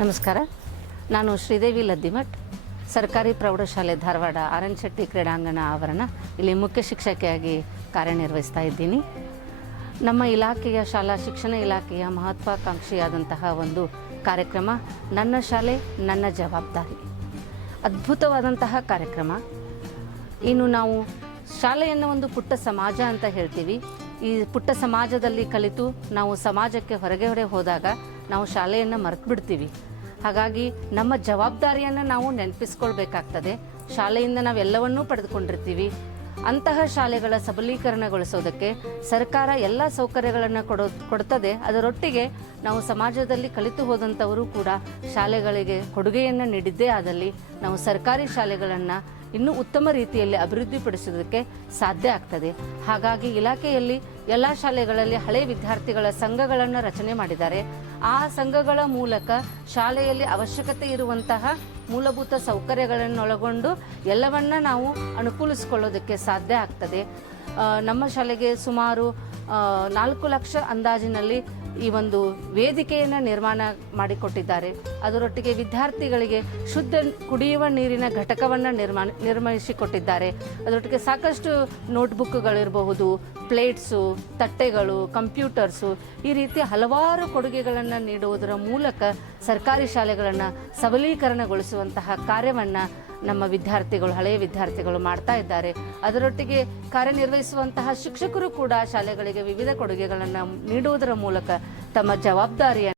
ನಮಸ್ಕಾರ. ನಾನು ಶ್ರೀದೇವಿ ಲದ್ದಿಮಠ್, ಸರ್ಕಾರಿ ಪ್ರೌಢಶಾಲೆ ಧಾರವಾಡ ಆರ್ ಎನ್ ಶೆಟ್ಟಿ ಕ್ರೀಡಾಂಗಣ ಆವರಣ ಇಲ್ಲಿ ಮುಖ್ಯ ಶಿಕ್ಷಕಿಯಾಗಿ ಕಾರ್ಯನಿರ್ವಹಿಸ್ತಾ ಇದ್ದೀನಿ. ನಮ್ಮ ಇಲಾಖೆಯ ಶಾಲಾ ಶಿಕ್ಷಣ ಇಲಾಖೆಯ ಮಹತ್ವಾಕಾಂಕ್ಷಿಯಾದಂತಹ ಒಂದು ಕಾರ್ಯಕ್ರಮ ನನ್ನ ಶಾಲೆ ನನ್ನ ಜವಾಬ್ದಾರಿ. ಅದ್ಭುತವಾದಂತಹ ಕಾರ್ಯಕ್ರಮ. ಇನ್ನು ನಾವು ಶಾಲೆಯನ್ನು ಒಂದು ಪುಟ್ಟ ಸಮಾಜ ಅಂತ ಹೇಳ್ತೀವಿ. ಈ ಪುಟ್ಟ ಸಮಾಜದಲ್ಲಿ ಕಲಿತು ನಾವು ಸಮಾಜಕ್ಕೆ ಹೊರಗೆ ಹೋದಾಗ ನಾವು ಶಾಲೆಯನ್ನು ಮರೆತು ಬಿಡ್ತೀವಿ. ಹಾಗಾಗಿ ನಮ್ಮ ಜವಾಬ್ದಾರಿಯನ್ನು ನಾವು ನೆನಪಿಸ್ಕೊಳ್ಬೇಕಾಗ್ತದೆ. ಶಾಲೆಯಿಂದ ನಾವೆಲ್ಲವನ್ನೂ ಪಡೆದುಕೊಂಡಿರ್ತೀವಿ. ಅಂತಹ ಶಾಲೆಗಳ ಸಬಲೀಕರಣಗೊಳಿಸೋದಕ್ಕೆ ಸರ್ಕಾರ ಎಲ್ಲ ಸೌಕರ್ಯಗಳನ್ನು ಕೊಡ್ತದೆ. ಅದರೊಟ್ಟಿಗೆ ನಾವು ಸಮಾಜದಲ್ಲಿ ಕಲಿತು ಹೋದಂಥವರು ಕೂಡ ಶಾಲೆಗಳಿಗೆ ಕೊಡುಗೆಯನ್ನು ನೀಡಿದ್ದೇ ಆದಲ್ಲಿ ನಾವು ಸರ್ಕಾರಿ ಶಾಲೆಗಳನ್ನು ಇನ್ನೂ ಉತ್ತಮ ರೀತಿಯಲ್ಲಿ ಅಭಿವೃದ್ಧಿಪಡಿಸೋದಕ್ಕೆ ಸಾಧ್ಯ ಆಗ್ತದೆ. ಹಾಗಾಗಿ ಇಲಾಖೆಯಲ್ಲಿ ಎಲ್ಲ ಶಾಲೆಗಳಲ್ಲಿ ಹಳೆ ವಿದ್ಯಾರ್ಥಿಗಳ ಸಂಘಗಳನ್ನು ರಚನೆ ಮಾಡಿದ್ದಾರೆ. ಆ ಸಂಘಗಳ ಮೂಲಕ ಶಾಲೆಯಲ್ಲಿ ಅವಶ್ಯಕತೆ ಇರುವಂತಹ ಮೂಲಭೂತ ಸೌಕರ್ಯಗಳನ್ನೊಳಗೊಂಡು ಎಲ್ಲವನ್ನ ನಾವು ಅನುಕೂಲಿಸಿಕೊಳ್ಳೋದಕ್ಕೆ ಸಾಧ್ಯ ಆಗ್ತದೆ. ನಮ್ಮ ಶಾಲೆಗೆ ಸುಮಾರು 4 ಲಕ್ಷ ಅಂದಾಜಿನಲ್ಲಿ ಈ ಒಂದು ವೇದಿಕೆಯನ್ನು ನಿರ್ಮಾಣ ಮಾಡಿಕೊಟ್ಟಿದ್ದಾರೆ. ಅದರೊಟ್ಟಿಗೆ ವಿದ್ಯಾರ್ಥಿಗಳಿಗೆ ಶುದ್ಧ ಕುಡಿಯುವ ನೀರಿನ ಘಟಕವನ್ನು ನಿರ್ಮಿಸಿಕೊಟ್ಟಿದ್ದಾರೆ. ಅದರೊಟ್ಟಿಗೆ ಸಾಕಷ್ಟು ನೋಟ್ಬುಕ್ಗಳಿರಬಹುದು, ಪ್ಲೇಟ್ಸು, ತಟ್ಟೆಗಳು, ಕಂಪ್ಯೂಟರ್ಸು, ಈ ರೀತಿ ಹಲವಾರು ಕೊಡುಗೆಗಳನ್ನು ನೀಡುವುದರ ಮೂಲಕ ಸರ್ಕಾರಿ ಶಾಲೆಗಳನ್ನು ಸಬಲೀಕರಣಗೊಳಿಸುವಂತಹ ಕಾರ್ಯವನ್ನು ನಮ್ಮ ವಿದ್ಯಾರ್ಥಿಗಳು, ಹಳೆಯ ವಿದ್ಯಾರ್ಥಿಗಳು ಮಾಡ್ತಾ ಇದ್ದಾರೆ. ಅದರೊಟ್ಟಿಗೆ ಕಾರ್ಯನಿರ್ವಹಿಸುವಂತಹ ಶಿಕ್ಷಕರು ಕೂಡ ಶಾಲೆಗಳಿಗೆ ವಿವಿಧ ಕೊಡುಗೆಗಳನ್ನು ನೀಡುವುದರ ಮೂಲಕ ತಮ್ಮ ಜವಾಬ್ದಾರಿಯನ್ನು